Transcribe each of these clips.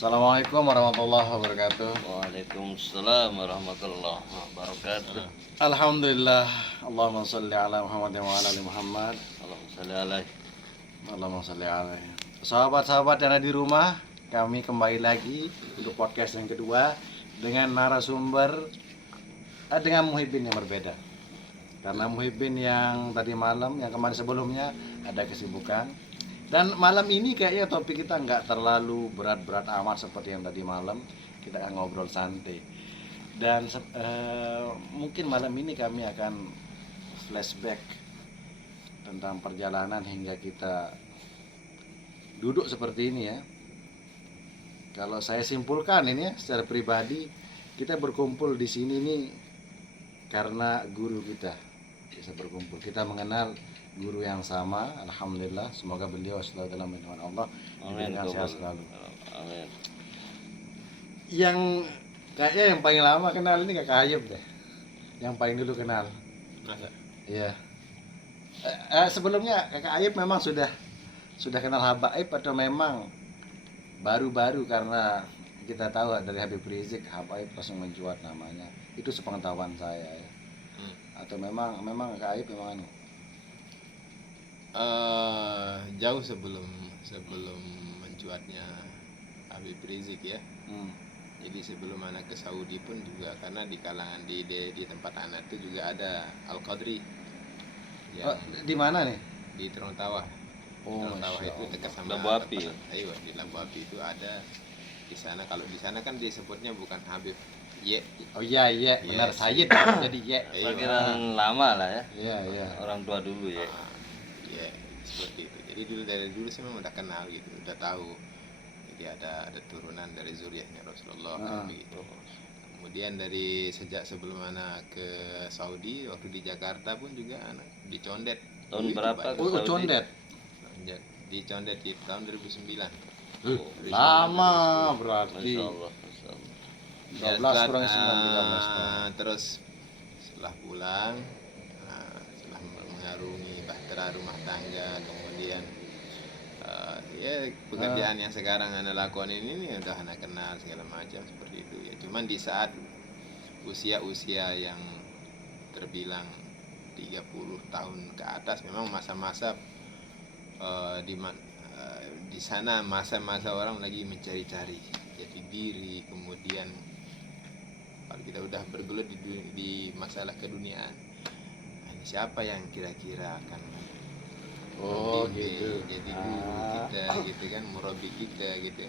Assalamualaikum warahmatullahi wabarakatuh. Waalaikumsalam warahmatullahi wabarakatuh. Alhamdulillah. Allahumma salli ala Muhammad wa ala ali Muhammad. Allahumma shalli alaihi. Allahumma salli alaihi. Sahabat-sahabat yang ada di rumah, kami kembali lagi untuk podcast yang kedua dengan narasumber dengan Muhyiddin yang berbeda. Karena Muhyiddin yang tadi malam, yang kemarin sebelumnya ada kesibukan. Dan malam ini kayaknya topik kita nggak terlalu berat-berat amat seperti yang tadi malam. Kita akan ngobrol santai. Dan mungkin malam ini kami akan flashback tentang perjalanan hingga kita duduk seperti ini ya. Kalau saya simpulkan ini ya, secara pribadi kita berkumpul di sini nih karena guru kita bisa berkumpul. Kita mengenal guru yang sama, alhamdulillah. Semoga beliau selalu dalam lindungan Allah, dengan sehat selalu. Amin. Yang kayaknya yang paling lama kenal ini Kakak Ayub deh. Yang paling dulu kenal. Iya. Sebelumnya Kakak Ayub memang sudah kenal Habaib atau memang baru-baru karena kita tahu dari Habib Rizik Habaib langsung mencuat namanya. Itu sepengetahuan saya ya. Atau memang Kakak Ayub memang jauh sebelum mencuatnya Habib Rizik ya. Jadi sebelum anak ke Saudi pun juga, karena di kalangan di tempat anak itu juga ada Al Qadri. Di mana nih? Di Tawah. Tawah itu dekat sama Lampu Api. Ayo, di Lampu Api itu ada di sana. Kalau di sana kan disebutnya bukan Habib Ye. Oh iya benar, Sayyid jadi Ye. Panggilan lama lah ya. Iya. Orang tua dulu ya. Ya, seperti itu. Jadi dari dulu sih memang udah kenal gitu, udah tahu. Jadi ada turunan dari zuriatnya Rasulullah kayak begitu. Kemudian dari sejak sebelum anak ke Saudi, waktu di Jakarta pun juga anak dicondet. Tahun berapa ke Oh, Saudi? condet. Dicondet di tahun 2009. Lama berarti. Masya Allah, Masya Allah. 12 kurang 9 tahun. Terus setelah pulang, setelah mengarungi bahtera rumah tangga, kemudian ya pekerjaan yang sekarang anda lakukan ini udah anda kenal segala macam seperti itu ya. Cuman di saat usia yang terbilang 30 tahun ke atas, memang masa-masa di sana masa-masa orang lagi mencari-cari jati diri. Kemudian kalau kita udah bergelut di masalah keduniaan, siapa yang kira-kira akan Gitu. jadi guru kita gitu kan, murabi kita gitu.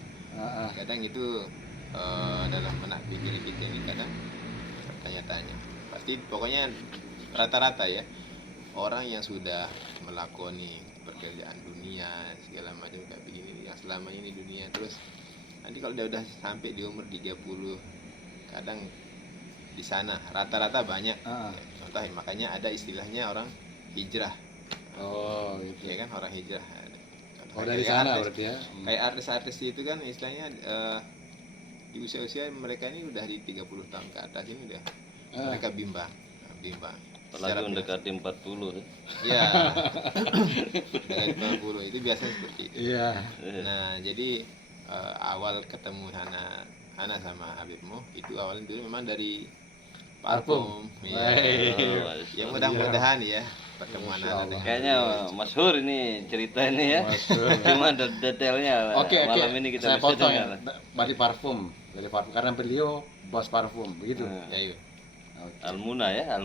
Kadang itu dalam benak pikir kita ini kadang tanya-tanya. Pasti pokoknya rata-rata ya, orang yang sudah melakoni pekerjaan dunia segala macam kayak begini, yang selama ini dunia, terus nanti kalau dia udah sampai di umur 30, kadang di sana rata-rata banyak contoh, makanya ada istilahnya orang hijrah. Oh gitu Ya kan, orang hijrah. Oh dari sana berarti ya. Kayak artis-artis itu kan istilahnya di usia-usia mereka ini udah di 30 tahun ke atas ini udah mereka bimbang. Apalagi mendekati 40 ya. Iya. Dari 40 itu biasanya seperti itu. Iya. Nah, jadi awal ketemu Hana sama Habibmu itu awalnya dulu memang dari parfum. Wah. Ya mudah-mudahan ya pertemuan Hana dengan Kayaknya masyhur ini cerita ini ya. Cuma detailnya Oke. malam ini kita Saya bisa potong dengar. ya. Dari parfum karena beliau bos parfum begitu. Ya, iya. Almuna ya.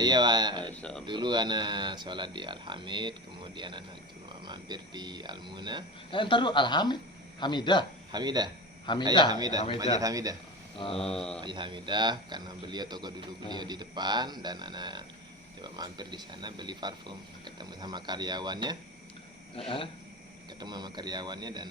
Iya, Pak. Masya Allah. Dulu ana sholat di Al-Hamid, kemudian ana cuma mampir di Al-Muna. Ntar dulu Hamidah. Hamidah. Hamidah. Masjid Hamidah. Oh. Masjid Hamidah, karena beliau toko dulu beliau di depan, dan ana coba mampir di sana beli parfum, ketemu sama karyawannya. Dan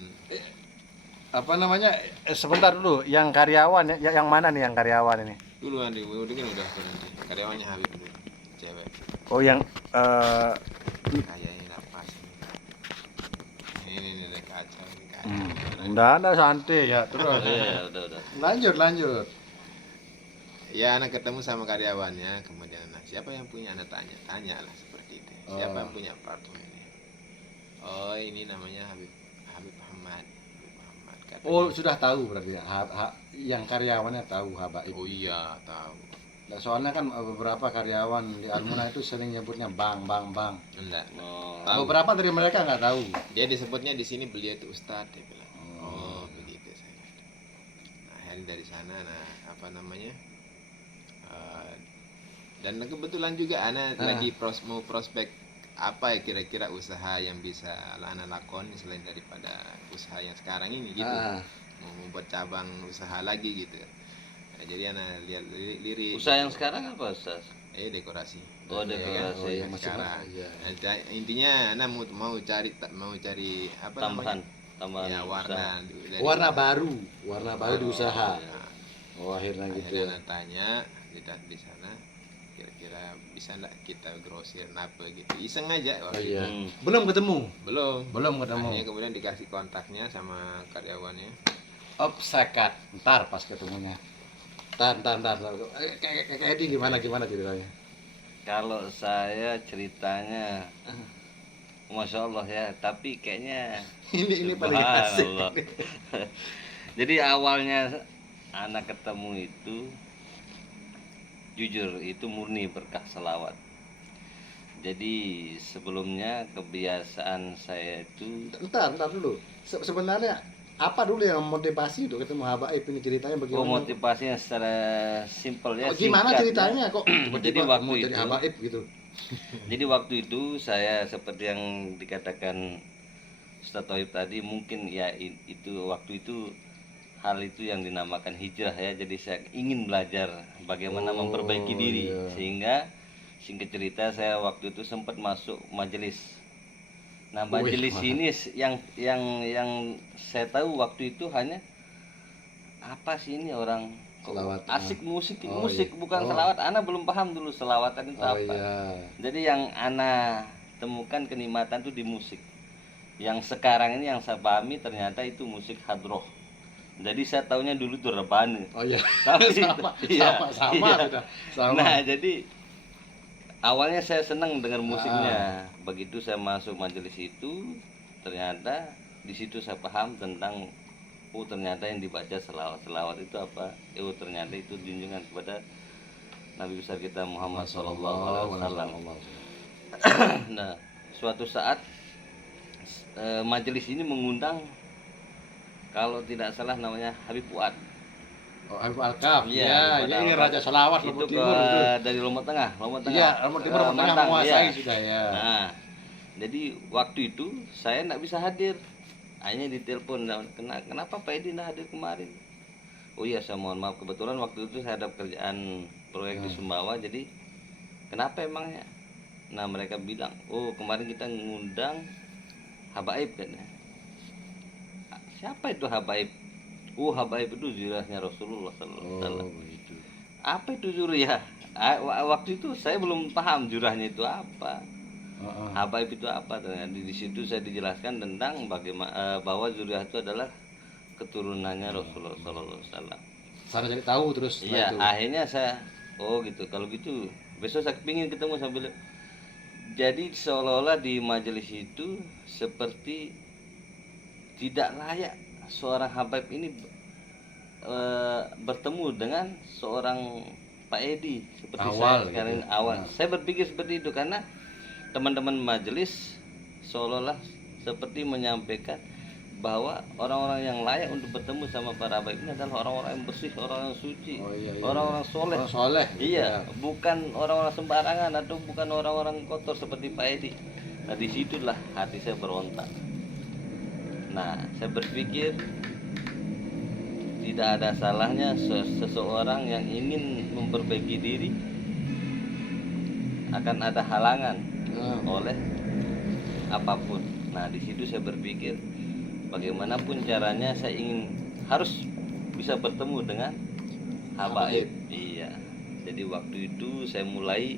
Apa namanya? Sebentar dulu, yang karyawan ya, yang mana nih yang karyawan ini? dulu Andi, udah berhenti. Karyawannya Habib dulu, cewek. Oh yang Kayaknya lapas. Ini kaca, ini kaca. Udah ada santai ya terus. Iya, udah. Lanjut. Ya, anak ketemu sama karyawannya, kemudian siapa yang punya, anak tanya lah seperti itu. Siapa yang punya parfum ini? Oh, ini namanya Habib Muhammad. Oh, sudah tahu berarti ya. Yang karyawannya tahu Habaib. Oh iya, tahu. Nah, soalnya kan beberapa karyawan di Almuna itu sering nyebutnya bang. Enggak. Oh. Tahu. Beberapa dari mereka nggak tahu. Dia disebutnya di sini beliau itu ustadz, dia bilang. Oh. Oh, begitu saya. Nah, akhirnya dari sana, nah apa namanya? Dan kebetulan juga anak lagi mau prospek apa ya kira-kira usaha yang bisa anak lakon selain daripada usaha yang sekarang ini gitu. Mau membuat cabang usaha lagi gitu. Nah, jadi anak lirik. Usaha yang sekarang apa, Ustaz? Dekorasi. Oh, dekorasi. Oh, iya, Yang masih sekarang. iya. Nah, intinya anak mau cari apa Tambahan namanya? Ya, warna usaha. Warna baru di usaha. Nah, Oh, akhirnya gitu. akhirnya anak tanya di sana kira-kira bisa nggak kita grosir apa gitu, iseng aja waktu Iya. itu. Belum ketemu. Belum ketemu. akhirnya kemudian dikasih kontaknya sama karyawannya. Sekat. Ntar pas ketemunya. Ntar. Kayak Edi gimana ceritanya? Kalau saya ceritanya Masya Allah ya, tapi kayaknya Ini paling asik. Subhanallah. Jadi awalnya anak ketemu itu jujur itu murni berkah selawat. Jadi sebelumnya kebiasaan saya itu Ntar dulu. Sebenarnya apa dulu yang motivasi untuk ketemu Habaib ini ceritanya bagaimana? motivasinya secara simpel ya. Gimana singkat, ceritanya ya. kok Jadi waktu mau jadi itu Habaib gitu? Jadi waktu itu saya seperti yang dikatakan Ustaz Tauhib tadi, mungkin ya itu waktu itu hal itu yang dinamakan hijrah ya. Jadi saya ingin belajar bagaimana memperbaiki diri, iya. sehingga singkat cerita saya waktu itu sempat masuk majelis. Nah, majelis ini yang saya tahu waktu itu hanya apa sih ini orang kok Selawat. asik musik Oh, musik iya. bukan Oh. selawat. Ana belum paham dulu selawatan itu Oh apa. iya. Jadi yang Ana temukan kenikmatan itu di musik. Yang sekarang ini yang saya pahami ternyata itu musik hadroh. Jadi saya taunya dulu tuh rebane. Oh iya. Tapi sama iya. sudah. Sama. Nah, jadi awalnya saya senang dengar musiknya. Begitu saya masuk majelis itu, ternyata di situ saya paham tentang ternyata yang dibaca selawat itu apa? Ternyata itu junjungan kepada Nabi besar kita Muhammad Sallallahu Alaihi Wasallam. Nah, suatu saat majelis ini mengundang, kalau tidak salah namanya Habib Fuad. Oh, Habib Alkaf. Iya, Iya, ini Raja Selawat itu Lombok ke Timur itu. dari Lombok Tengah. Iya, Lombok Timur ke Lombok Tengah Matang, menguasai iya. sudah ya. Nah, jadi waktu itu saya tidak bisa hadir. Hanya ditelepon, kenapa Pak Edi tidak hadir kemarin? Oh iya, saya mohon maaf, kebetulan waktu itu saya ada pekerjaan proyek di Sumbawa, jadi kenapa emangnya? Nah, mereka bilang, oh kemarin kita ngundang Habaib kan ya. Siapa itu Habaib? Oh, Habaib itu zuriatnya Rasulullah Sallallahu Alaihi Wasallam. Begitu. Apa itu zuriat? Waktu itu saya belum paham jurahnya itu apa. Habaib itu apa? Ternyata di situ saya dijelaskan tentang bagaimana bahwa zuriat itu adalah keturunannya Rasulullah Sallallahu Alaihi Wasallam. Sana jadi tahu terus setelah Iya, itu. akhirnya saya gitu. Kalau gitu besok saya pingin ketemu sambil. Jadi seolah-olah di majelis itu seperti tidak layak seorang Habaib ini bertemu dengan seorang Pak Edi seperti Awal, saya sekarang gitu. awal. Saya berpikir seperti itu karena teman-teman majelis seolah-olah seperti menyampaikan bahwa orang-orang yang layak untuk bertemu sama para Habaib ini adalah orang-orang yang bersih, orang yang suci, Oh, iya. orang-orang soleh. Orang soleh. Iya, bukan orang-orang sembarangan atau bukan orang-orang kotor seperti Pak Edi. Nah, disitulah hati saya berontak. Nah, saya berpikir tidak ada salahnya seseorang yang ingin memperbaiki diri akan ada halangan oleh apapun. Nah, di situ saya berpikir bagaimanapun caranya saya harus bisa bertemu dengan Habaib. Iya. Jadi waktu itu saya mulai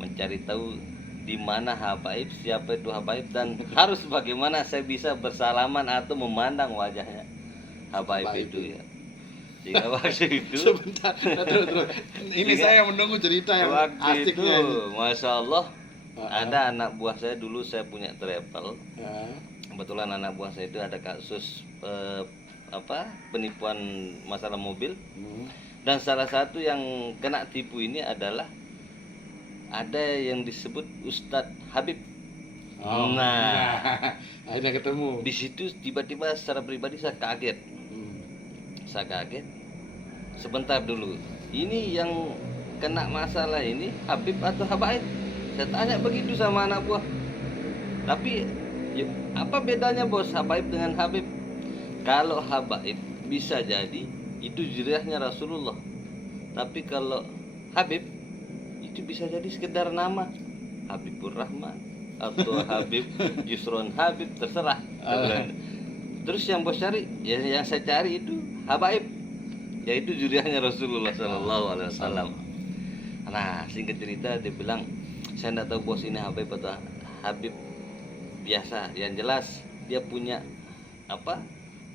mencari tahu di mana Habaib, siapa itu Habaib, dan harus bagaimana saya bisa bersalaman atau memandang wajahnya Habaib itu ya. Jika waktu itu Sebentar, terus. Ini saya menunggu cerita yang waktu itu, asiknya. Masya Allah, ada anak buah saya dulu, saya punya travel. Ya. kebetulan anak buah saya itu ada kasus penipuan masalah mobil. Dan salah satu yang kena tipu ini adalah ada yang disebut Ustadz Habib. Nah, akhirnya ketemu. di situ tiba-tiba secara pribadi saya kaget. Saya kaget. Sebentar dulu. Ini yang kena masalah ini Habib atau Habaib? Saya tanya begitu sama anak buah. Tapi ya, apa bedanya bos Habaib dengan Habib? Kalau Habaib bisa jadi itu zuriyahnya Rasulullah. Tapi kalau Habib itu bisa jadi sekedar nama, Habibur Rahman atau Habib Yusron Habib, terserah. Terus yang bos cari, ya yang saya cari itu Habaib, yaitu zuriyahnya Rasulullah SAW. Nah, singkat cerita dia bilang, saya tidak tahu bos ini Habaib atau Habib biasa. Yang jelas dia punya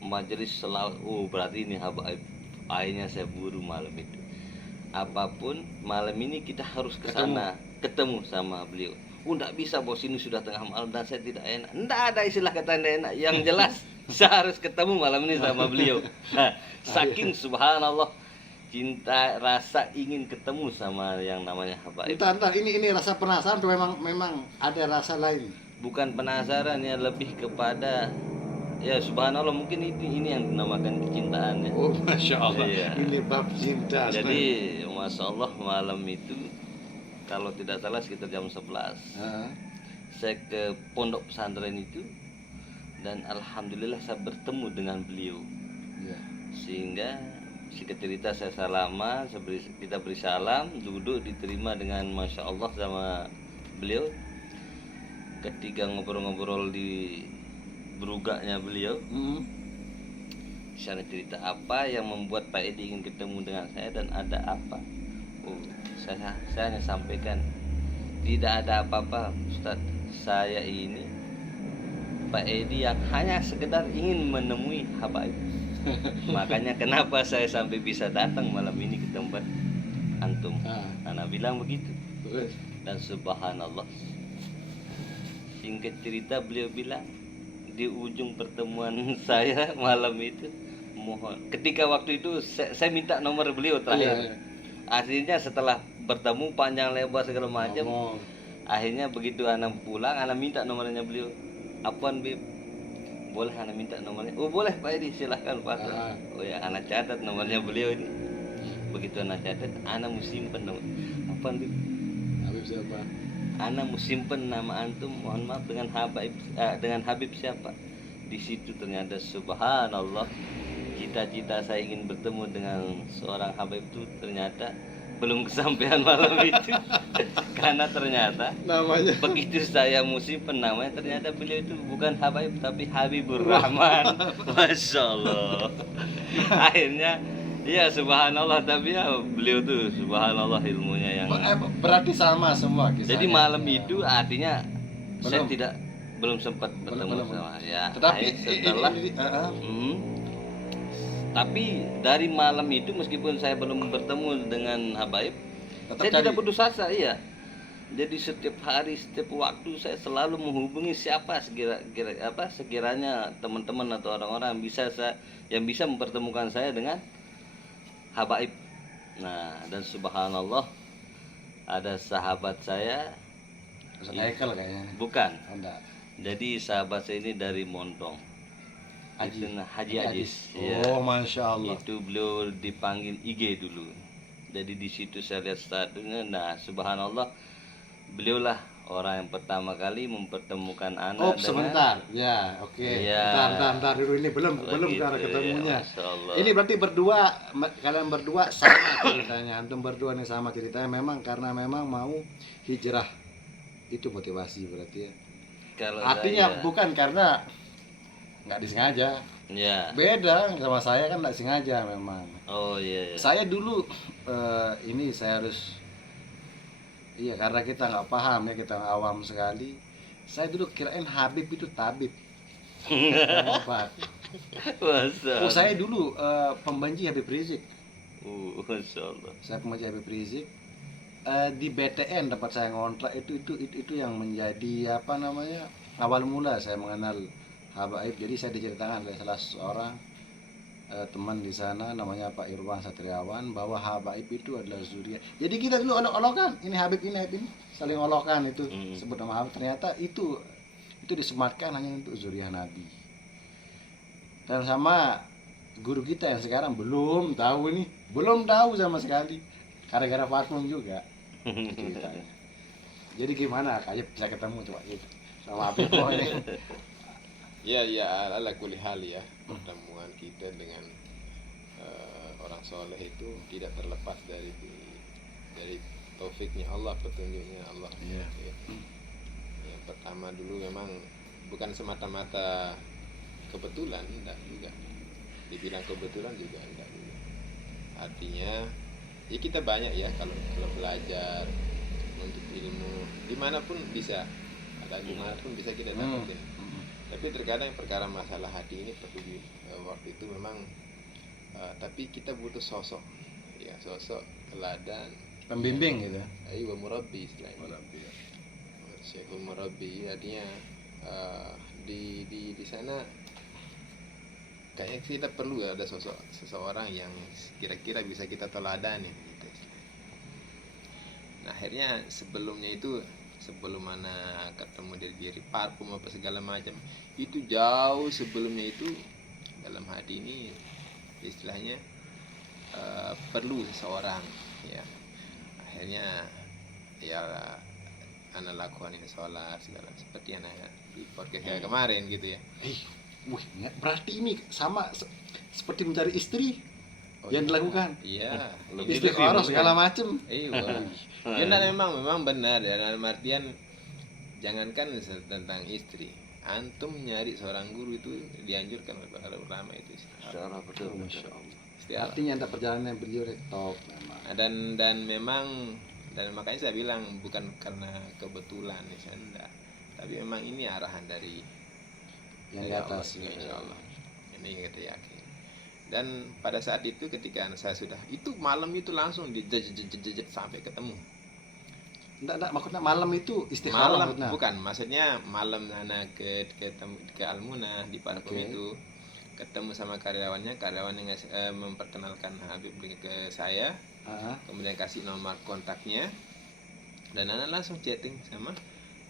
majelis selawat. Berarti ini Habaib. Akhirnya saya buru malam itu. Apapun malam ini kita harus ke sana, ketemu sama beliau. Enggak bisa bos, ini sudah tengah malam dan saya tidak enak. Enggak ada istilah kata enggak enak. Yang jelas saya harus ketemu malam ini sama beliau. Saking subhanallah cinta, rasa ingin ketemu sama yang namanya Habaib. Entar ini rasa penasaran atau memang ada rasa lain? Bukan penasaran ya, lebih kepada ya subhanallah, mungkin ini yang dinamakan kecintaan ya. Oh masya Allah. Iya. Ini bab cinta. Jadi masya Allah malam itu kalau tidak salah sekitar jam 11 saya ke pondok pesantren itu dan alhamdulillah saya bertemu dengan beliau. Sehingga singkat cerita saya salaman, kita beri salam, duduk diterima dengan masya Allah sama beliau. Ketika ngobrol-ngobrol di berugaknya beliau, saya cerita apa yang membuat Pak Edi ingin ketemu dengan saya dan ada apa. Saya hanya sampaikan tidak ada apa-apa Ustaz, saya ini Pak Edi yang hanya sekedar ingin menemui Habaib. Makanya kenapa saya sampai bisa datang malam ini ke tempat antum. Anak bilang begitu. Dan subhanallah, singkat cerita beliau bilang di ujung pertemuan saya malam itu, mohon ketika waktu itu saya minta nomor beliau terakhir. Akhirnya setelah bertemu panjang lebar segala macam, akhirnya begitu anak pulang, anak minta nomornya beliau. Apaan Bib? Boleh anak minta nomornya? Oh boleh Pak Edi, silahkan Pak. Oh ya, anak catat nomornya beliau ini. Begitu anak catat, anak mau simpen nomor. Apaan Bib? Habib siapa? Anak mau simpen nama antum, mohon maaf, dengan Habib siapa? Di situ ternyata subhanallah, cita-cita saya ingin bertemu dengan seorang Habib itu ternyata belum kesampaian malam itu. Karena ternyata namanya, begitu saya musim namanya, ternyata beliau itu bukan Habib tapi Habibur Rahman. Masya Allah. Akhirnya ya subhanallah, tapi ya beliau tuh subhanallah ilmunya yang berarti sama semua kisahnya. Jadi malam itu artinya saya belum sempat bertemu sama ya. Tetapi setelah tapi dari malam itu meskipun saya belum bertemu dengan Habaib, saya tidak putus asa, iya. Jadi setiap hari, setiap waktu saya selalu menghubungi siapa sekiranya teman-teman atau orang-orang yang bisa mempertemukan saya dengan Habaib. Nah, dan subhanallah ada sahabat saya, Ustaz Haikal kayaknya. bukan. Enggak. Jadi sahabat saya ini dari Montong. Haji Ajis. Ya. Oh, masya Allah. Itu beliau dipanggil IG dulu. Jadi di situ saya lihat statusnya. Nah, subhanallah, beliaulah orang yang pertama kali mempertemukan anak. Sebentar. Ya, oke. Ya. Bentar dulu, ini belum ke arah ketemunya. Ya, ini berarti kalian berdua sama ceritanya. Antum berdua nih sama ceritanya, memang karena memang mau hijrah. Itu motivasi berarti ya. Kalau artinya bukan karena nggak disengaja. Ya. Beda sama saya kan nggak sengaja memang. Oh iya. Saya dulu ini saya harus karena kita nggak paham ya, kita awam sekali. Saya dulu kirain Habib itu tabib. Saya dulu pembenci Habib Rizik. Masya Allah. Saya pembenci Habib Rizik. Di BTN tempat saya ngontrak itu yang menjadi awal mula saya mengenal habaib. Jadi saya diceritakan oleh salah seorang teman di sana namanya Pak Irwan Satriawan bahwa habaib itu adalah zuriat. Jadi kita dulu olok-olokan, ini habib ini saling olokan itu sebut nama habib. Ternyata itu disematkan hanya untuk zuriat Nabi. Dan sama guru kita yang sekarang belum tahu sama sekali. Gara-gara parfum juga ceritanya. Jadi gimana aja bisa ketemu coba gitu sama habib ini. Ya ala kulli hal ya, pertemuan kita dengan orang soleh itu tidak terlepas dari taufiknya Allah, petunjuknya Allah. Iya. Ya. Yang pertama dulu memang bukan semata-mata kebetulan, enggak juga. Dibilang kebetulan juga enggak juga. Artinya ya kita banyak ya kalau belajar untuk ilmu dimanapun bisa, dimanapun bisa kita dapetin. Tapi terkadang perkara masalah hati ini perlu waktu itu memang tapi kita butuh sosok ya, sosok teladan, Pembimbing gitu. wa murabbi istilahnya. Syekhul murabbi artinya di sana kayaknya kita perlu ada sosok seseorang yang kira-kira bisa kita teladani gitu. Nah akhirnya sebelum mana ketemu dari parfum apa segala macam itu jauh sebelumnya itu dalam hati ini istilahnya perlu seseorang ya. Akhirnya ya anak lakukan ini sholat segala seperti yang di podcast kayak kemarin gitu ya. Berarti ini sama seperti mencari istri yang dilakukan. Iya, Istiqoroh segala macem. Iya. Ya memang benar ya, dalam artian jangankan tentang istri, antum nyari seorang guru itu dianjurkan oleh para ulama itu. Secara betul, Masya Allah. Artinya ada perjalanan beliau top memang. Dan makanya saya bilang bukan karena kebetulan ya, enggak. Tapi memang ini arahan dari yang di atas insya Allah. Ini kita yakin. Dan pada saat itu ketika saya sudah itu malam itu langsung dijejet sampai ketemu. Enggak, maksudnya malam itu istikharah malam bukan, maksudnya malam anak ke Al-Munah di Parfum itu ketemu sama karyawannya memperkenalkan Habib ke saya, kemudian kasih nomor kontaknya dan anak langsung chatting sama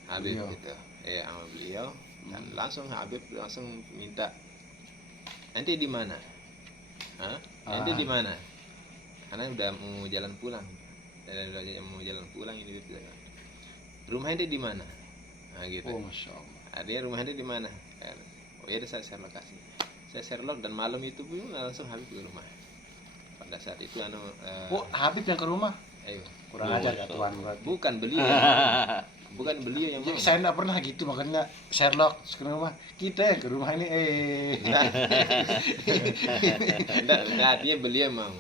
Habib gitu, sama beliau dan langsung Habib langsung minta nanti di mana, nanti di mana, karena udah mau jalan pulang. Dan udah mau jalan pulang ini gitu. Rumah ente di mana? Nah gitu. Oh, Masya Allah. Artinya rumah ente di mana? Oh ya, saya share lokasi. Saya share log dan malam itu pun langsung Habib ke rumah. Pada saat itu Habib yang ke rumah? Ayo. Kurang ajar ya Tuhan. Bukan beliau. Bukan beliau yang mau. Saya enggak pernah gitu, makanya Sherlock ke rumah. Kita yang ke rumah ini Enggak, artinya beliau mau.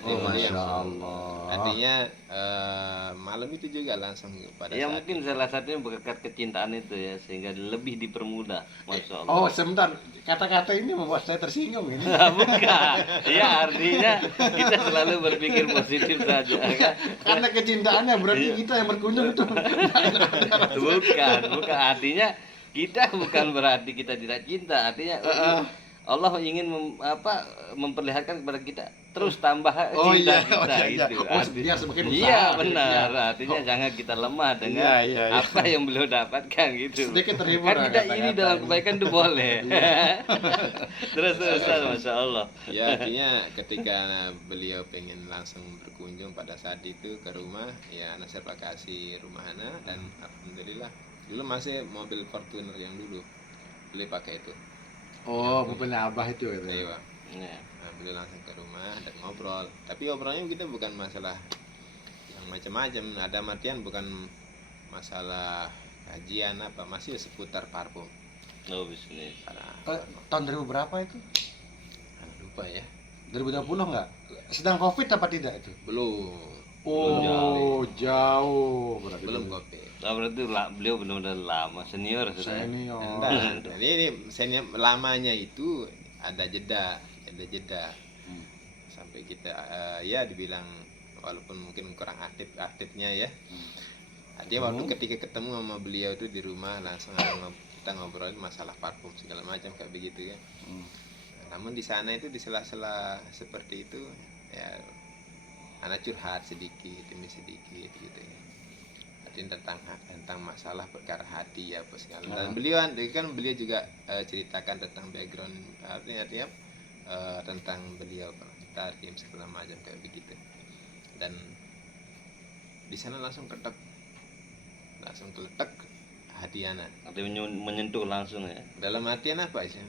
Masya Allah. Artinya malam itu juga langsung pada ya saat mungkin salah satunya berkat kecintaan itu ya, sehingga lebih dipermudah. Masya Allah. Oh sebentar, kata-kata ini membuat saya tersinggung ini. Bukan, ya artinya kita selalu berpikir positif saja kan? Karena kecintaannya berarti kita yang berkunjung itu. Bukan artinya kita bukan berarti kita tidak cinta, artinya Allah ingin memperlihatkan kepada kita terus tambah cinta kita gitu. Biar semakin usaha. Iya benar, artinya jangan kita lemah dengan apa yang beliau dapatkan gitu. Sedikit terhibur. Kan kita ini dalam kebaikan itu boleh. terus Masya Allah. Ya artinya ketika beliau pengen langsung berkunjung pada saat itu ke rumah, ya anak saya kasih rumah anak dan alhamdulillah dulu masih mobil Fortuner yang dulu beli pakai itu. Oh, mobilnya Abah itu gitu. Iya. Nah, beliau langsung ke rumah dan ngobrol. Tapi ngobrolnya kita bukan masalah yang macam-macam. Ada artian bukan masalah kajian apa, masih seputar parfum. Oh, bisnis. Tahun 2000 berapa itu? Lupa ya. 2020 enggak? Sedang Covid apa tidak itu? Belum. Oh, jauh. Berarti Belum Covid. Nah, berarti beliau benar-benar lama, senior sudah. Senior. Jadi ini senior lamanya itu ada jeda. Sampai kita ya dibilang walaupun mungkin kurang aktifnya ya. Dia waktu ketika ketemu sama beliau itu di rumah langsung ada kita ngobrol masalah parfum segala macam kayak begitu ya. Hmm. Namun di sana itu di sela-sela seperti itu ya anak curhat sedikit demi sedikit gitu ya. Artinya tentang masalah perkara hati ya apa segala. Dan beliau juga ceritakan tentang background artinya tentang beliau Tarkim segala macam kayak begitu. Dan di sana langsung keletak hati anak. Artinya menyentuh langsung ya. Dalam artian apa sih?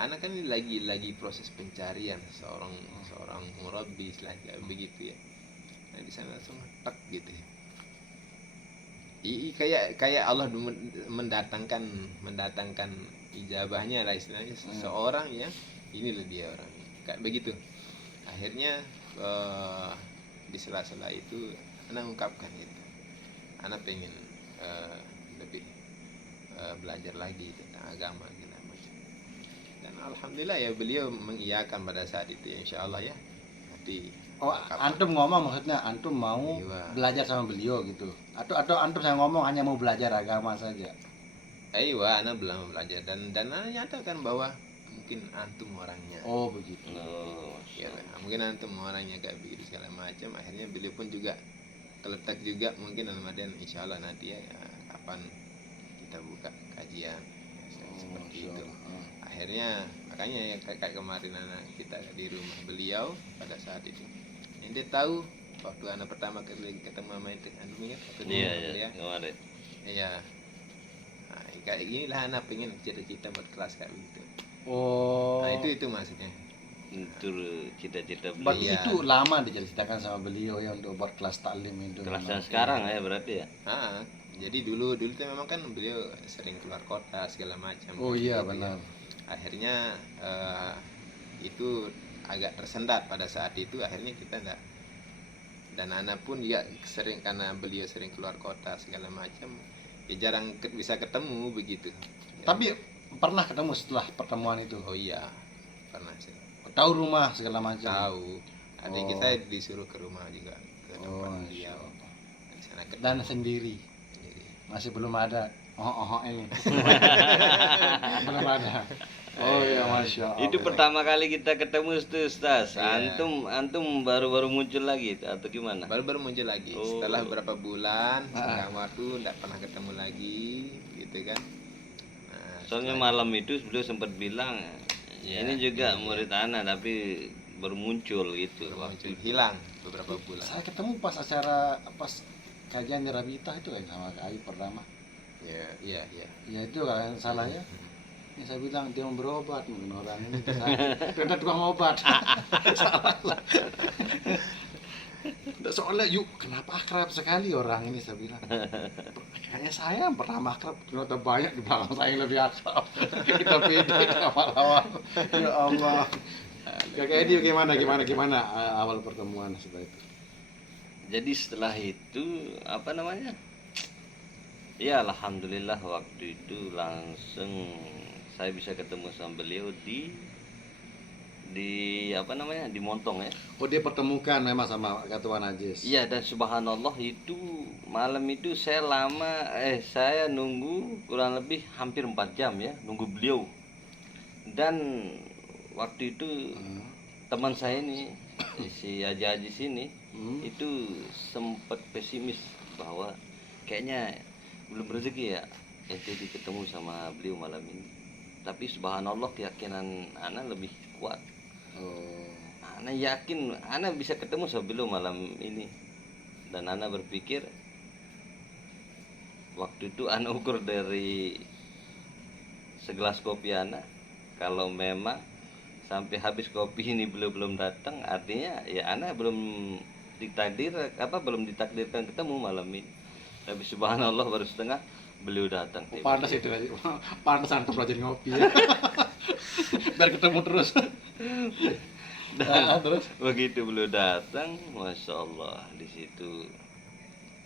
Anak kan ini lagi proses pencarian seorang murabbi istilahnya begitu ya. Nah di sana langsung tek gitu ya. Kayak Allah mendatangkan ijabahnya lah istilahnya seseorang yang inilah dia orangnya kayak begitu. Akhirnya di sela-sela itu anak ungkapkan itu. Anak pengen lebih belajar lagi tentang agama segala macam. Dan alhamdulillah ya beliau mengiyakan pada saat itu ya, insya Allah ya. Nanti antum ngomong maksudnya antum mau belajar sama beliau gitu. Atau antum saya ngomong hanya mau belajar agama saja. Iya, anak belum belajar dan anak nyatakan bahwa mungkin antum orangnya. Oh begitu. Ya, mungkin antum orangnya kayak begitu segala macam. Akhirnya beliau pun juga terletak juga mungkin dalam artian insya Allah nanti ya kapan kita buka kajian seperti itu. Akhirnya makanya ya kayak kemarin anak kita di rumah beliau pada saat itu. Yang dia tahu waktu anak pertama kali ketemu sama itu antum ingat waktu Iya kemarin. Iya. Nah, kayak inilah anak pengen cita-cita buat kelas kayak gitu. Oh. Nah itu maksudnya. Itu cita-cita beliau. Berarti itu lama diceritakan sama beliau ya untuk buat kelas taklim itu. Kelas yang sekarang ya berarti ya. Jadi dulu tuh memang kan beliau sering keluar kota segala macam. Oh iya benar. Akhirnya itu agak tersendat pada saat itu. Akhirnya kita enggak, dan anak pun juga sering karena beliau sering keluar kota segala macam. Ya jarang bisa ketemu begitu. Tapi pernah ketemu setelah pertemuan itu? Oh iya, pernah sih. Tahu rumah segala macam. Tahu. Adik kita disuruh ke rumah juga ke tempat beliau. Di sana dan sendiri. Masih belum ada. Ini. Belum ada. Oh ya masya Allah. Itu pertama kali kita ketemu itu Ustaz. Iya. Antum baru muncul lagi atau gimana? Baru muncul lagi. Setelah beberapa bulan, setengah waktu tidak pernah ketemu lagi, gitu kan. Nah, soalnya malam itu beliau sempat bilang, ini juga murid anak tapi baru muncul gitu. Waktu hilang beberapa bulan. Saya ketemu pas acara kajian di Rabita itu kan sama Kak Ayu pertama. Iya. Ya itu kalau yang salah ya. Ini saya bilang dia mau berobat mungkin orang ini ternyata tukang obat. Salah. Soalnya yuk kenapa akrab sekali orang ini saya bilang. Kayaknya saya yang pertama akrab ternyata banyak di belakang saya yang lebih akrab. Kita pede awal-awal. Ya Allah. Kakak Edi gimana awal pertemuan seperti itu? Jadi setelah itu apa namanya? Ya alhamdulillah waktu itu langsung saya bisa ketemu sama beliau di apa namanya di Montong ya. Oh dia pertemukan memang sama Ketua Najis. Iya dan subhanallah itu malam itu saya nunggu kurang lebih hampir 4 jam ya nunggu beliau. Dan waktu itu teman saya ini si Haji sini itu sempat pesimis bahwa kayaknya belum rezeki ya jadi ketemu sama beliau malam ini. Tapi subhanallah keyakinan ana lebih kuat. Ana yakin ana bisa ketemu sama beliau malam ini. Dan ana berpikir waktu itu ana ukur dari segelas kopi ana, kalau memang sampai habis kopi ini belum datang, artinya ya ana belum ditakdirkan ketemu malam ini. Tapi subhanallah baru setengah beliau datang. Panas itu tadi. Panas antum belajar ngopi ya. Biar ketemu terus. Dan terus begitu beliau datang, masya Allah di situ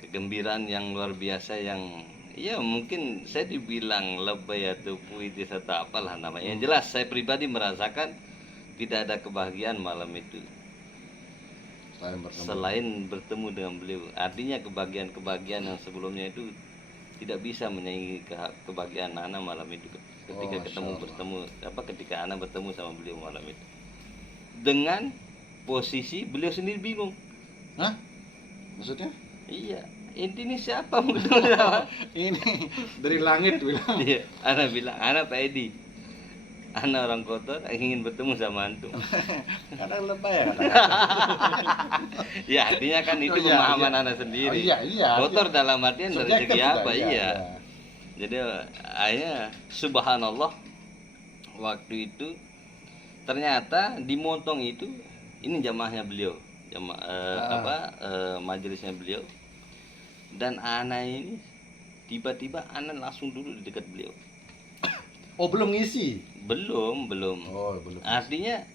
kegembiraan yang luar biasa yang ya mungkin saya dibilang lebay atau puitis atau apalah namanya. Yang jelas saya pribadi merasakan tidak ada kebahagiaan malam itu selain bertemu dengan beliau. Artinya kebahagiaan yang sebelumnya itu tidak bisa menyaingi kebahagiaan Ana malam itu ketika ketika Ana bertemu sama beliau malam itu. Dengan posisi beliau sendiri bingung. Hah? Maksudnya? Iya, ini siapa mau ketemu sama? Ini dari langit bilang. Iya, Ana bilang, Ana Pak Edi. Ana orang kotor ingin bertemu sama antum. Kadang lebay ya kadang. Ya artinya kan itu Oh, iya, pemahaman iya. Ana sendiri. Oh, iya. Kotor dalam artian dari Subjektif segi juga, apa? Iya. Jadi akhirnya subhanallah waktu itu ternyata di Montong itu ini jamaahnya beliau, majelisnya beliau. Dan Ana ini tiba-tiba Ana langsung duduk di dekat beliau. Oh, belum ngisi. Belum. Oh, belum. Artinya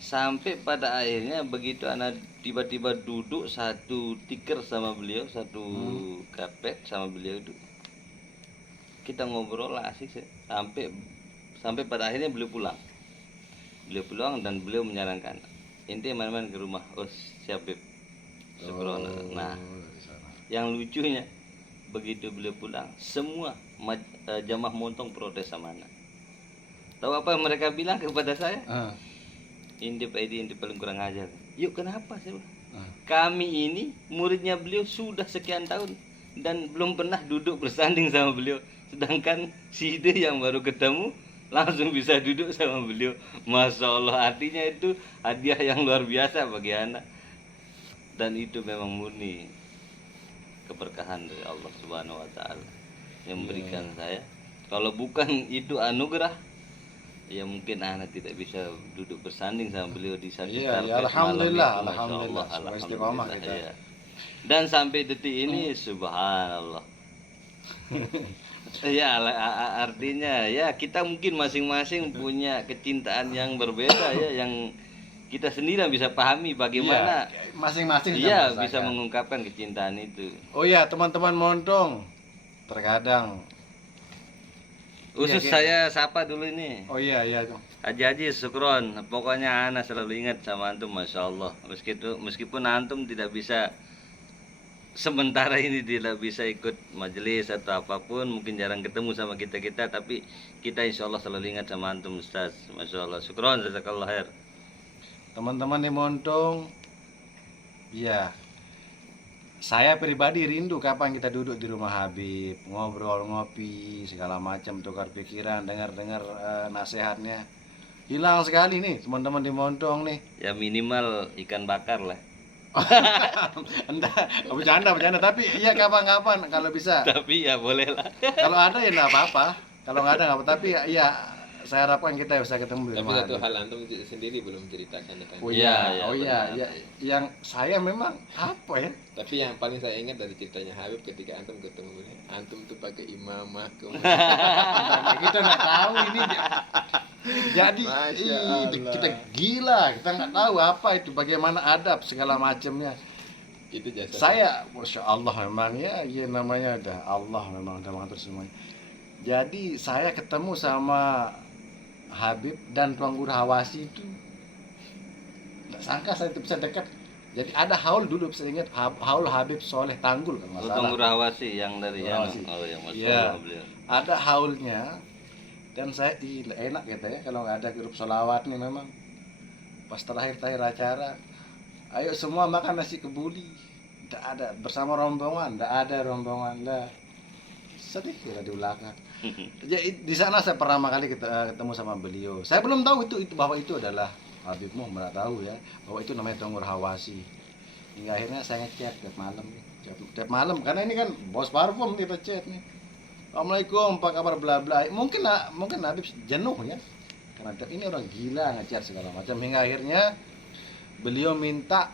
sampai pada akhirnya begitu Ana tiba-tiba duduk satu tikar sama beliau, satu karpet sama beliau itu. Kita ngobrol asik sih. Sampai pada akhirnya beliau pulang. Beliau pulang dan beliau menyarankan, "Ente main-main ke rumah." Oh, siap, Beb. Syukron. Nah, yang lucunya begitu beliau pulang, semua jamaah Montong protes sama Ana. Tahu apa yang mereka bilang kepada saya? Ente Pak Edi, ente paling kurang ajar. Yuk, kenapa sih? Kami ini muridnya beliau sudah sekian tahun dan belum pernah duduk bersanding sama beliau. Sedangkan si ide yang baru ketemu langsung bisa duduk sama beliau. Masya Allah, artinya itu hadiah yang luar biasa bagi anak. Dan itu memang murni keberkahan dari Allah Subhanahu wa taala yang memberikan saya. Kalau bukan itu anugerah, ya mungkin anak tidak bisa duduk bersanding sama beliau di satu karpet. Iya, alhamdulillah, malam itu. Masya Allah, istiqomah kita. iya. Dan sampai detik ini subhanallah. Ya artinya ya kita mungkin masing-masing punya kecintaan yang berbeda ya, yang kita sendiri bisa pahami bagaimana masing-masing bisa mengungkapkan kecintaan itu. Oh iya, teman-teman Montong, terkadang Khusus saya sapa dulu ini. Oh iya tuh. Haji syukron. Pokoknya ana selalu ingat sama antum, masya Allah. Meskipun antum tidak bisa sementara ini tidak bisa ikut majelis atau apapun, mungkin jarang ketemu sama kita, tapi kita insya Allah selalu ingat sama antum Ustaz. Masya Allah. Syukron, jazakallah khair. Teman-teman di Montong, ya, saya pribadi rindu kapan kita duduk di rumah Habib, ngobrol, ngopi, segala macam, tukar pikiran, dengar-dengar nasihatnya. Hilang sekali nih teman-teman di Montong nih. Ya minimal ikan bakar lah. Entah, bercanda, tapi iya kapan-kapan kalau bisa. Tapi ya boleh lah. Kalau ada ya enggak apa-apa. Kalau nggak ada nggak apa-apa. Tapi ya saya harapkan kita bisa ketemu di Tapi rumah satu Habib. hal antum sendiri belum ceritakan kan. Oh iya, benar. yang saya memang apa ya? Tapi yang paling saya ingat dari ceritanya Habib ketika antum ketemu beliau, antum tuh pakai imamah Kita nggak tahu ini. Jadi Masya kita gila, kita nggak tahu apa itu, bagaimana adab segala macamnya. itu jasa. Saya, masya Allah memang ya namanya udah Allah memang udah mengatur semuanya. Jadi saya ketemu sama Habib dan Tuan Guru Hawasi itu, nggak sangka saya itu bisa dekat. Jadi ada haul dulu, bisa ingat haul Habib Soleh Tanggul kan masalah. Tuan Guru Hawasi yang dari Hawasi. Oh ya, masya Iya. Allah beliau. Ada haulnya. Dan saya enak gitu ya kalau nggak ada grup sholawat nih memang. Pas terakhir acara, ayo semua makan nasi kebuli. Nggak ada bersama rombongan, nggak ada rombongan lah. Sedih kira di belakang. Jadi di sana saya pertama kali ketemu sama beliau. Saya belum tahu itu bahwa itu adalah Habib Muhammad, tahu ya bahwa itu namanya Tuan Guru Hawasi. Hingga akhirnya saya ngechat tiap malam karena ini kan bos parfum, kita chat nih. Assalamualaikum, apa kabar, bla bla. Mungkin Habib jenuh ya, karena ini orang gila ngechat segala macam. Hingga akhirnya beliau minta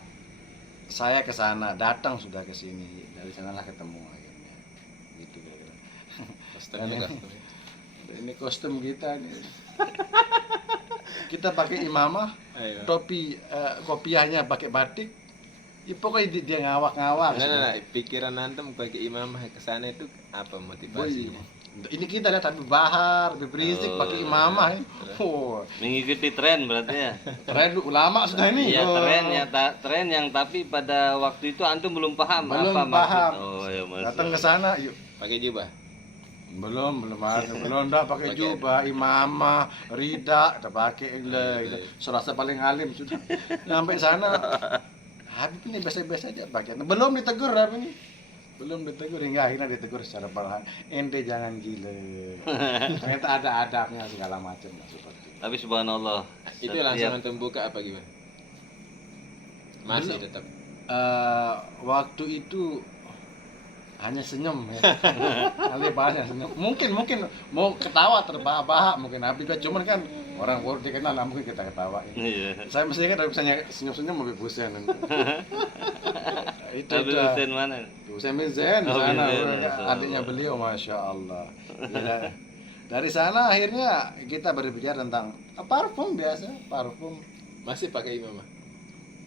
saya ke sana, datang sudah ke sini. Dari sanalah ketemu akhirnya. Gitu kira-kira. Kostumnya. Ini kostum kita nih. Kita pakai imamah, Ayo. topi kopiahnya pakai batik. Ya, pokoknya dia ngawak-ngawak. Nah, pikiran antum pakai imamah ke sana itu apa motivasinya? Ini kita lihat Habib Bahar, Habib Rizik pakai imamah ini. Oh, Mengikuti tren berarti ya. tren ulama sudah ini. Iya, Oh. tren yang tapi pada waktu itu antum belum paham Belum apa paham. maksud. Oh ya maksud. Datang ke sana, yuk. Pakai jubah. Belum ada. Belum dah pakai jubah, imamah, rida, kita pakai gitu. Serasa paling alim sudah. Sampai sana Habib ini biasa-biasa aja pakai. Belum ditegur Habib ini. Belum ditegur hingga akhirnya ditegur secara perlahan. Ente jangan gila. Ternyata ada adabnya segala macam seperti itu. Tapi subhanallah. Itu langsung antum buka apa gimana? Masih tetap. Waktu itu hanya senyum ya. Kali bahasnya senyum. Mungkin mau ketawa terbahak-bahak mungkin Habib, cuman kan orang baru dikenal lah mungkin kita ketawain. Iya. Saya mestinya kan bisa senyum-senyum Habib Hussein. Itu Habib Hussein mana? Hussein bin Zain di Oh, bin sana, Zain, Masya adiknya Allah. beliau, masya Allah. Gila. Dari sana akhirnya kita berbicara tentang parfum biasa, parfum. Masih pakai imamah.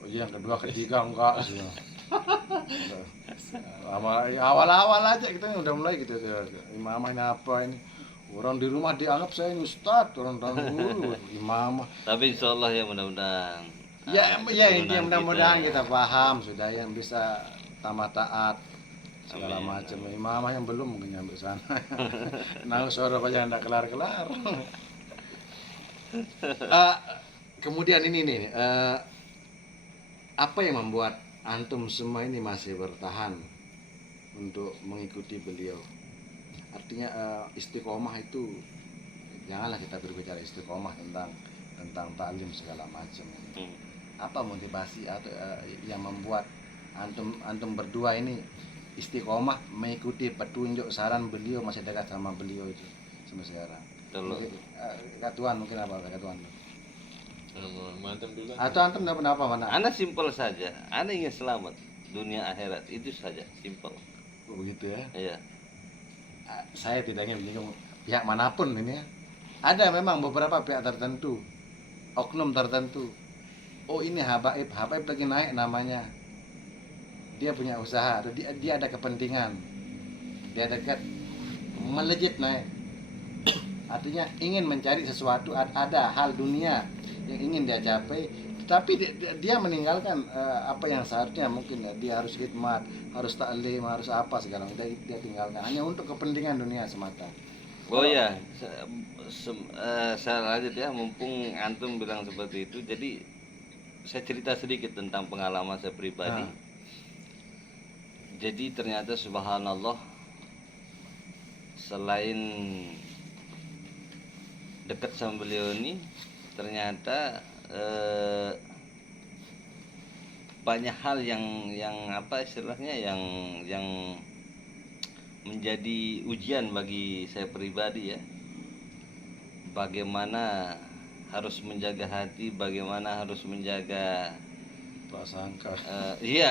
Oh iya, kedua ketiga enggak sih. Awal-awal aja kita udah mulai gitu. Imamahnya apa ini? Orang di rumah dianggap saya ini ustadz, orang dulu imamah. Tapi insya Allah ya mudah-mudahan. Ya, intinya mudah-mudahan kita. kita paham sudah yang bisa tamat taat segala Amin. macam. Imamah yang belum mungkin nyampe sana. Nah, suara aja enggak kelar-kelar. Kemudian ini nih, apa yang membuat antum semua ini masih bertahan untuk mengikuti beliau? Artinya istiqomah itu, janganlah kita berbicara istiqomah tentang taklim segala macam. Apa motivasi atau yang membuat antum berdua ini istiqomah mengikuti petunjuk saran beliau, masih dekat sama beliau itu sampai sekarang? Kalau Katuan mungkin apa katuan? Mantap dulu. Atau antum enggak pernah apa mana? Ana simpel saja. Ana ingin selamat dunia akhirat, itu saja, simpel. Oh, begitu ya. Iya. Saya tidak ingin menyinggung pihak manapun ini ya. Ada memang beberapa pihak tertentu, oknum tertentu. Oh ini habaib lagi naik namanya. Dia punya usaha, atau dia ada kepentingan. Dia dekat melejit naik. Artinya ingin mencari sesuatu, ada hal dunia yang ingin dia capai, tapi dia meninggalkan apa yang seharusnya mungkin ya, dia harus khidmat, harus taklim, harus apa segala macam, dia tinggalkan hanya untuk kepentingan dunia semata. Oh ya, saya lanjut ya, mumpung antum bilang seperti itu, jadi saya cerita sedikit tentang pengalaman saya pribadi. Jadi ternyata subhanallah, selain dekat sama beliau ini, ternyata banyak hal yang apa istilahnya yang menjadi ujian bagi saya pribadi ya. Bagaimana harus menjaga hati, bagaimana harus menjaga Prasangka. iya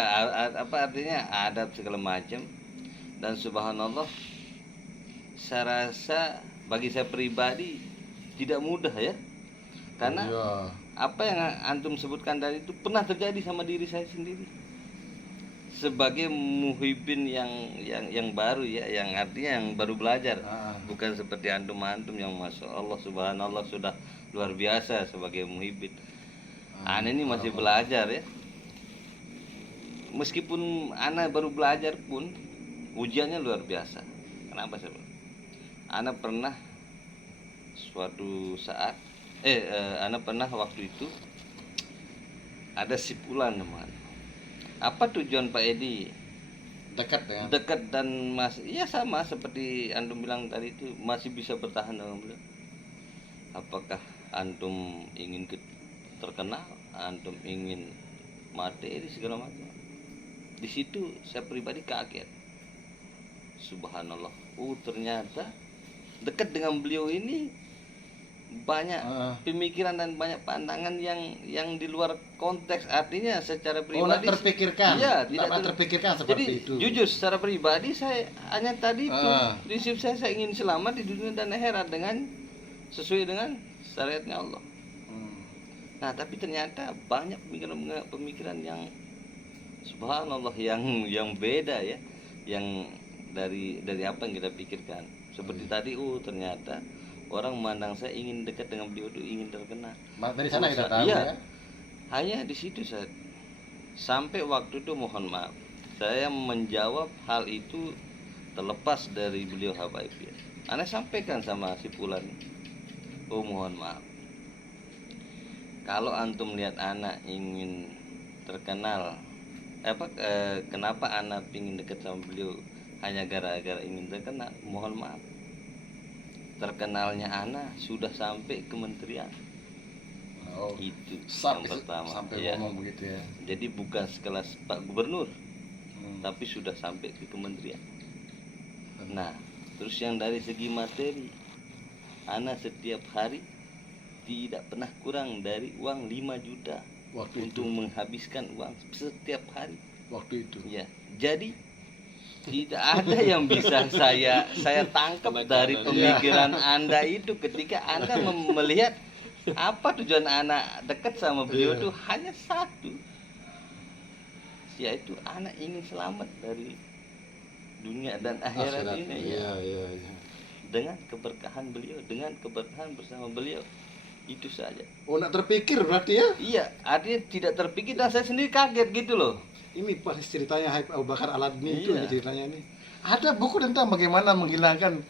apa artinya adab segala macam. Dan subhanallah, saya rasa bagi saya pribadi tidak mudah ya. Karena Iya. apa yang antum sebutkan tadi itu pernah terjadi sama diri saya sendiri. Sebagai muhibin yang baru ya, yang artinya yang baru belajar, bukan seperti antum yang masya Allah subhanallah sudah luar biasa sebagai muhibin. Ana ini masih belajar ya. Meskipun ana baru belajar pun ujiannya luar biasa. Kenapa saya bilang? Ana pernah suatu saat ana pernah waktu itu ada sipulan teman. Apa tujuan Pak Edi Dekat dengan dekat dan masih ya sama seperti antum bilang tadi itu, masih bisa bertahan dengan beliau? Apakah antum ingin terkenal, antum ingin materi segala macam? Di situ saya pribadi kaget, subhanallah. Ternyata dekat dengan beliau ini banyak pemikiran dan banyak pandangan yang di luar konteks, artinya secara pribadi terpikirkan. iya, tidak terpikirkan seperti jadi, itu. jujur secara pribadi saya hanya tadi itu prinsip saya ingin selamat di dunia dan akhirat dengan sesuai dengan syariatnya Allah. Nah tapi ternyata banyak pemikiran yang subhanallah yang beda ya, yang dari apa yang kita pikirkan. Seperti tadi, ternyata orang memandang saya ingin dekat dengan beliau itu ingin terkenal. Dari sana kita tahu Iya, ya. hanya di situ saya sampai waktu itu mohon maaf saya menjawab hal itu terlepas dari beliau habaib ya. Ana sampaikan sama si Fulan, mohon maaf kalau antum lihat anak ingin terkenal kenapa anak ingin dekat sama beliau hanya gara-gara ingin terkenal, mohon maaf terkenalnya anak sudah sampai kementerian. Itu yang pertama sampai ya. ngomong begitu ya. Jadi bukan sekelas Pak Gubernur, tapi sudah sampai ke kementerian. Nah, terus yang dari segi materi, ana setiap hari tidak pernah kurang dari uang 5 juta untuk menghabiskan uang setiap hari. Waktu itu. Ya, jadi tidak ada yang bisa saya tangkap dari pemikiran Anda itu ketika Anda melihat apa tujuan anak dekat sama beliau itu hanya satu, yaitu anak ingin selamat dari dunia dan akhirat ini ya. Dengan keberkahan beliau, dengan keberkahan bersama beliau, itu saja. Nak terpikir berarti ya? Iya, artinya tidak terpikir dan saya sendiri kaget gitu loh. Ini pas ceritanya Habib Abu Bakar Al-Adni itu ceritanya ini. Ada buku tentang bagaimana menghilangkan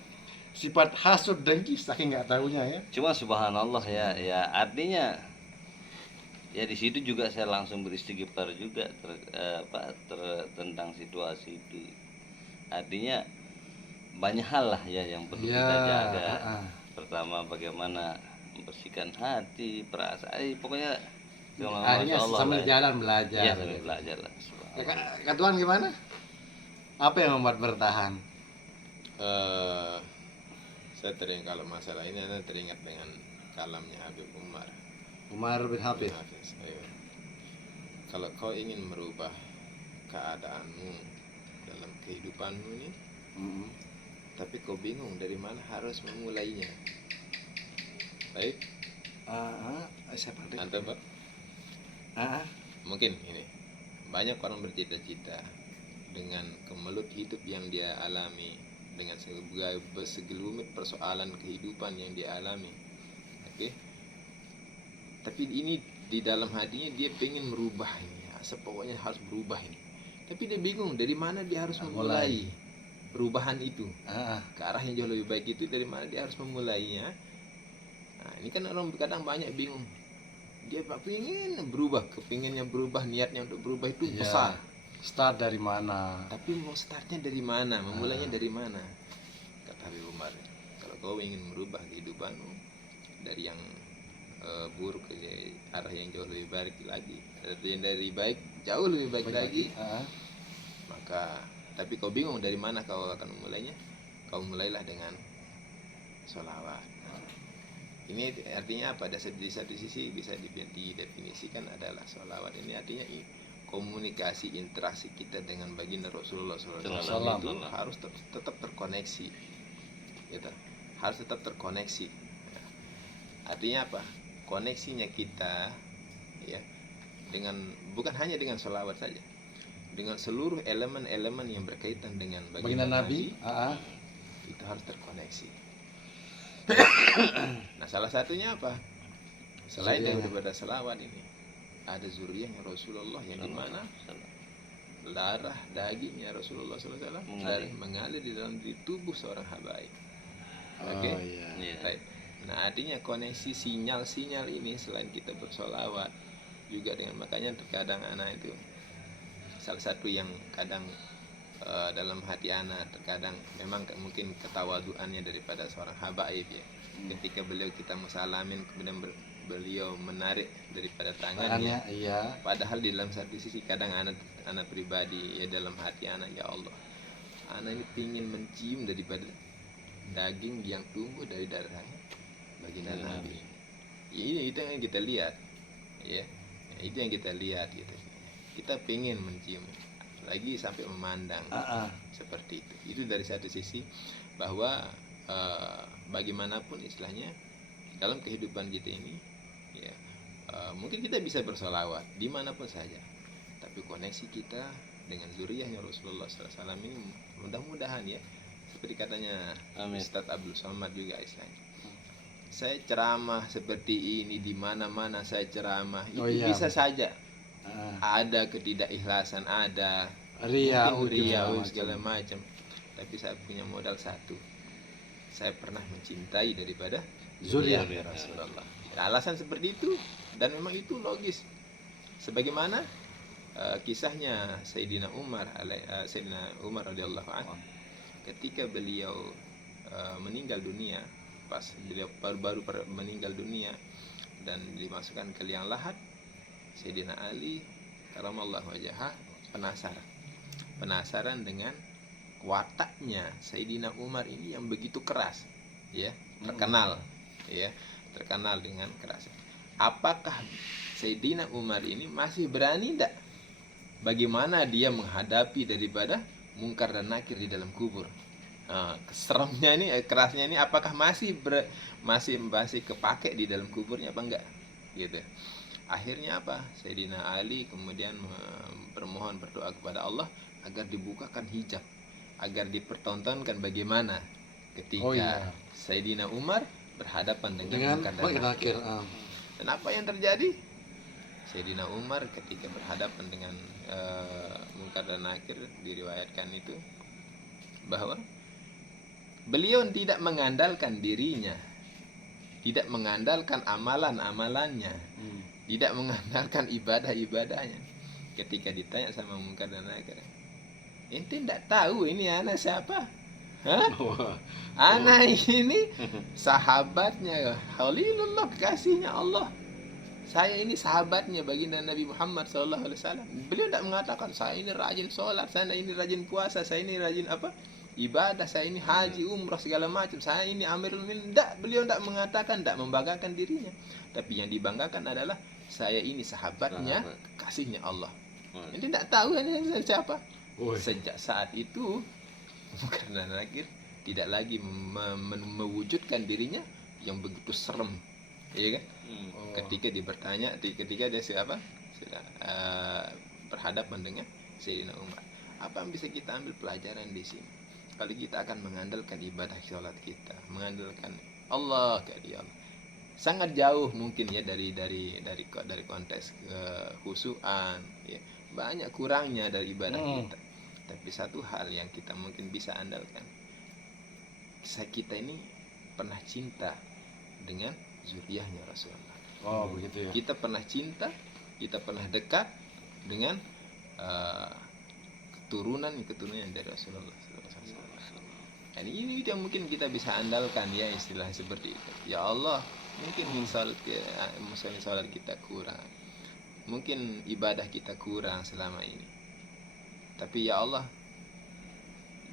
sifat hasud dengki saking nggak tahunya ya. Cuma subhanallah ya artinya ya di situ juga saya langsung beristighfar juga tentang situasi itu. Artinya banyak hal lah ya yang perlu kita jaga. Pertama bagaimana membersihkan hati, perasaan, pokoknya akhirnya sambil jalan belajar. Ya sambil belajar lah. Katuan gimana? Apa yang membuat bertahan? Saya teringat kalau masalah ini, saya teringat dengan kalamnya Habib Umar bin Habib. Kalau kau ingin merubah keadaanmu dalam kehidupanmu ini, tapi kau bingung dari mana harus memulainya. Baik. Siapa itu? Anda Pak? Mungkin ini banyak orang bercita-cita dengan kemelut hidup yang dia alami, dengan segelumit persoalan kehidupan yang dia alami. Oke. Tapi ini di dalam hatinya dia pengen merubah ini, pokoknya harus berubah ini. Tapi dia bingung dari mana dia harus memulai perubahan itu ke arah yang jauh lebih baik itu, dari mana dia harus memulainya. Nah, ini kan orang kadang banyak bingung. Dia kepinginnya berubah, niatnya untuk berubah itu besar. Start dari mana? Tapi mau startnya dari mana? Memulainya dari mana? Kata Habib Umar, kalau kau ingin merubah kehidupanmu dari yang buruk ke arah yang jauh lebih baik lagi, dari baik jauh lebih baik lagi, maka tapi kau bingung dari mana kau akan memulainya, kau mulailah dengan sholawat. Ini artinya apa? Di satu sisi bisa didefinisikan adalah sholawat ini artinya komunikasi, interaksi kita dengan baginda Rasulullah SAW itu harus tetap terkoneksi, gitu. Harus tetap terkoneksi. Artinya apa? Koneksinya kita, ya, bukan hanya dengan sholawat saja, dengan seluruh elemen-elemen yang berkaitan dengan baginda Nabi, itu harus terkoneksi. Nah, salah satunya apa? Selain daripada sholawat ini, ada zuriyahnya Rasulullah yang dimana darah dagingnya Rasulullah SAW mengalir di dalam tubuh seorang habaib. Oke. Right. Nah, artinya koneksi sinyal-sinyal ini selain kita bersolawat juga dengan, makanya terkadang anak itu salah satu yang kadang dalam hati anak terkadang memang mungkin ketawaduannya daripada seorang habaib ya. Ketika kita musalamin kemudian beliau menarik daripada tangannya, padahal di dalam satu sisi kadang anak pribadi ya, dalam hati anak, ya Allah, anak ini ingin mencium daripada daging yang tumbuh dari darahnya baginda Nabi. Ini itu yang kita lihat, ya, itu yang kita lihat gitu. Kita pengen mencium, lagi sampai memandang seperti itu. Itu dari satu sisi bahwa bagaimanapun istilahnya dalam kehidupan kita ini, ya, mungkin kita bisa bersolawat dimanapun saja, tapi koneksi kita dengan zuriyahnya Rasulullah SAW ini mudah-mudahan ya seperti katanya Amin. Ustadz Abdul Somad juga istilahnya. Saya ceramah seperti ini di mana-mana saya ceramah, itu Oh iya. bisa saja Ah, ada ketidakikhlasan, ada ria, mungkin ujub, ria segala segala macam. macam. Tapi saya punya modal satu. Saya pernah mencintai daripada Zuriat zuriat Rasulullah. Alasan seperti itu, dan memang itu logis. Sebagaimana kisahnya Sayyidina Umar radhiyallahu anhu ketika beliau meninggal dunia, pas beliau baru meninggal dunia dan dimasukkan ke liang lahat, Sayyidina Ali karamallahu wajhah penasaran dengan wataknya Sayyidina Umar ini yang begitu keras, ya, terkenal dengan keras. Apakah Sayyidina Umar ini masih berani tidak? Bagaimana dia menghadapi daripada mungkar dan nakir di dalam kubur? Keseremnya ini, kerasnya ini, apakah masih kepake di dalam kuburnya apa enggak? Gitu. Akhirnya apa? Sayyidina Ali kemudian bermohon, berdoa kepada Allah agar dibukakan hijab, agar dipertontonkan bagaimana ketika Sayyidina Umar berhadapan dengan mungkar dan nakir. Dan apa yang terjadi? Sayyidina Umar ketika berhadapan dengan mungkar dan nakir, diriwayatkan itu bahwa beliau tidak mengandalkan dirinya, tidak mengandalkan amalan-amalannya, tidak mengandalkan ibadah-ibadahnya. Ketika ditanya sama mungkar dan nakir, ente tidak tahu ini anak siapa? Hah? Anak ini sahabatnya Khalilullah, kekasihnya Allah. Saya ini sahabatnya baginda Nabi Muhammad SAW. Beliau tidak mengatakan saya ini rajin sholat, saya ini rajin puasa, saya ini rajin ibadah, saya ini haji, umrah segala macam, saya ini amirul mukminin. Beliau tidak mengatakan, tidak membanggakan dirinya. Tapi yang dibanggakan adalah saya ini sahabatnya, kasihnya Allah. Ini tidak tahu ini siapa. Sejak saat itu karena nakir tidak lagi mewujudkan dirinya yang begitu serem, iya kan? Ketika dia siapa sudah berhadapan dengan Sayyidina Umar. Apa yang bisa kita ambil pelajaran di sini? Kalau kita akan mengandalkan ibadah sholat kita, mengandalkan Allah ke dia, sangat jauh mungkin ya dari konteks kekhusyuan, ya. Banyak kurangnya dari ibadah kita. Tapi satu hal yang kita mungkin bisa andalkan, kita ini pernah cinta dengan zuriyahnya Rasulullah. Begitu ya. Kita pernah cinta, kita pernah dekat dengan keturunan dari Rasulullah SAW. Dan ini yang mungkin kita bisa andalkan, ya, istilah seperti itu. Ya Allah, mungkin salat kita kurang, mungkin ibadah kita kurang selama ini. Tapi ya Allah,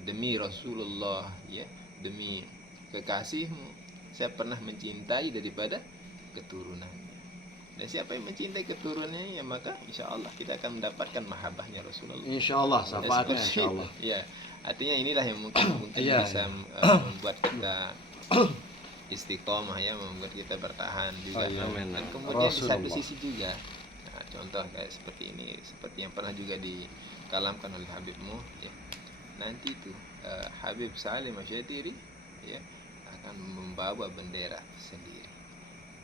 demi Rasulullah, ya, demi kekasihmu, saya pernah mencintai daripada keturunannya. Dan siapa yang mencintai keturunannya, ya maka insya Allah kita akan mendapatkan mahabbahnya Rasulullah. Insya Allah, syafaatnya insya Allah. Ya, artinya inilah yang mungkin bisa membuat kita istiqomah, ya, membuat kita bertahan juga. Dan kemudian di satu sisi juga, nah, contoh kayak seperti ini, seperti yang pernah juga dikalamkan oleh Habibmu, ya. Nanti itu Habib Salim Asyatiri, ya, akan membawa bendera sendiri,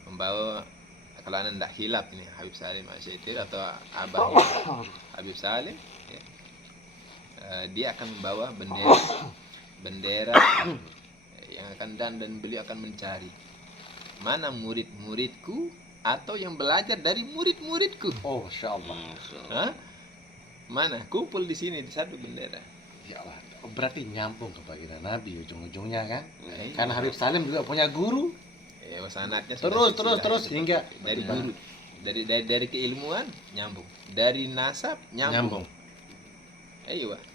membawa, kalau anda tidak hilap ini Habib Salim Asyatiri atau abahnya Habib Salim, ya, dia akan membawa bendera yang akan dan beliau akan mencari mana murid-muridku atau yang belajar dari murid-muridku. Insya Allah. Mana kumpul di sini di satu bendera. Ya Allah, berarti nyambung ke baginda Nabi ujung-ujungnya kan? Karena Habib Salim juga punya guru. Sanatnya terus hingga dari guru, dari keilmuan nyambung, dari nasab nyambung.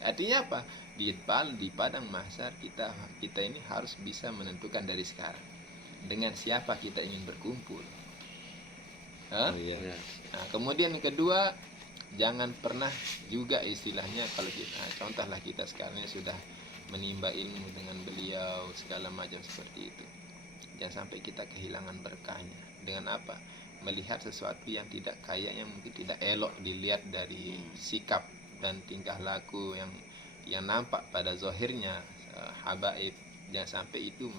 Artinya apa? Di padang mahsyar kita ini harus bisa menentukan dari sekarang dengan siapa kita ingin berkumpul. Nah, kemudian yang kedua, jangan pernah juga istilahnya, kalau kita contohlah kita sekarang sudah menimba ilmu dengan beliau segala macam seperti itu, jangan sampai kita kehilangan berkahnya. Dengan apa? Melihat sesuatu yang tidak, kayaknya mungkin tidak elok dilihat dari sikap dan tingkah laku yang nampak pada zahirnya habaib, jangan sampai itu